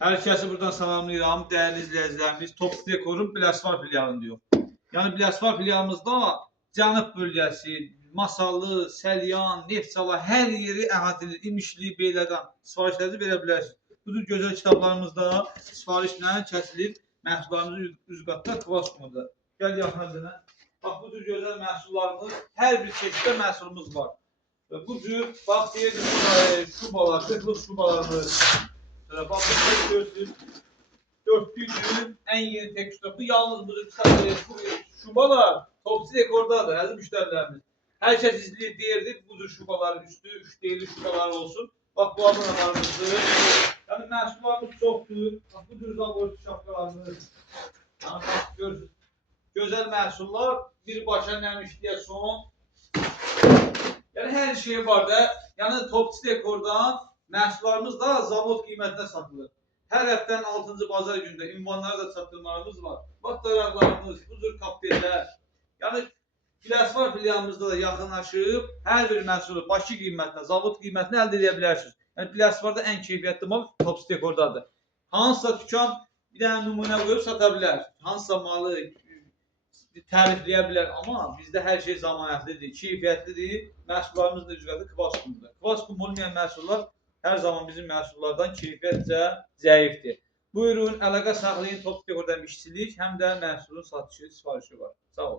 Herkesi buradan salamlayıram. Değerli izleyicilerimiz, Top Dekor'un Biləsuvar filialını diyor. Yani Biləsuvar filialımızda Cənub bölgəsi, Masallı, Səlyan, Neftçala hər yeri əhatə edilir. İmişli, Beyləqan sifarişlərinizi verə bilərsiniz. Bu cür gözəl kitablarımızda sifarişlə kəsilir. Məhsullarımızın üz qatda Kvaskumda. Gəl yaxına bizə. Bax bu cür gözəl məhsullarımız, hər bir çeşiddə məhsulumuz var. Bu cür bax deyir şubalar, qıtlıq şubalarımız. Bax bu görsünüz. Dörtlüğün en yeni tek kitabı yalnız bu şubalar Top Dekor'dadır əziz müşterilerimiz. Herkes izleyip deyirdi bu cür şubaların üstü 3 şubalar olsun. Bak bu abonelerimizi. Yani məhsullarımız çoxdur. Bak bu cür zaborcu şapkalarımız. Yani bak görürsünüz. Gözəl məhsullar birbaşa nəmişliyə son. Yani her şey var da. Yani Top Dekor'dan məhsullarımız da zavod qiymətinə satılır. Hər həftənin 6-cı bazar günündə ünvanları da çatdırmalarımız var. Bax daraqlarımız, bu cür kapterlər. Yəni Biləsuvar filialımızda da yaxınlaşıb hər bir məhsulu Bakı qiymətinə, zavod qiymətinə əldə edə bilərsiniz. Yəni Biləsuvarda ən keyfiyyətli mal Top Dekor'dadır. Hansısa dükan bir dənə nümunə qoyub sata bilər. Hansısa malı tərifləyə bilər, amma bizdə hər şey zəmanətlidir, keyfiyyətlidir. Məhsullarımız da üzrədir Kvaskumda. Kvaskum olmayan məhsullar her zaman bizim məhsullardan keyfiyyətcə zəifdir. Buyurun, əlaqə saxlayın, Top Dekor'dan işçilik, həm də məhsulun satışı, sifarişi var. Sağ olun.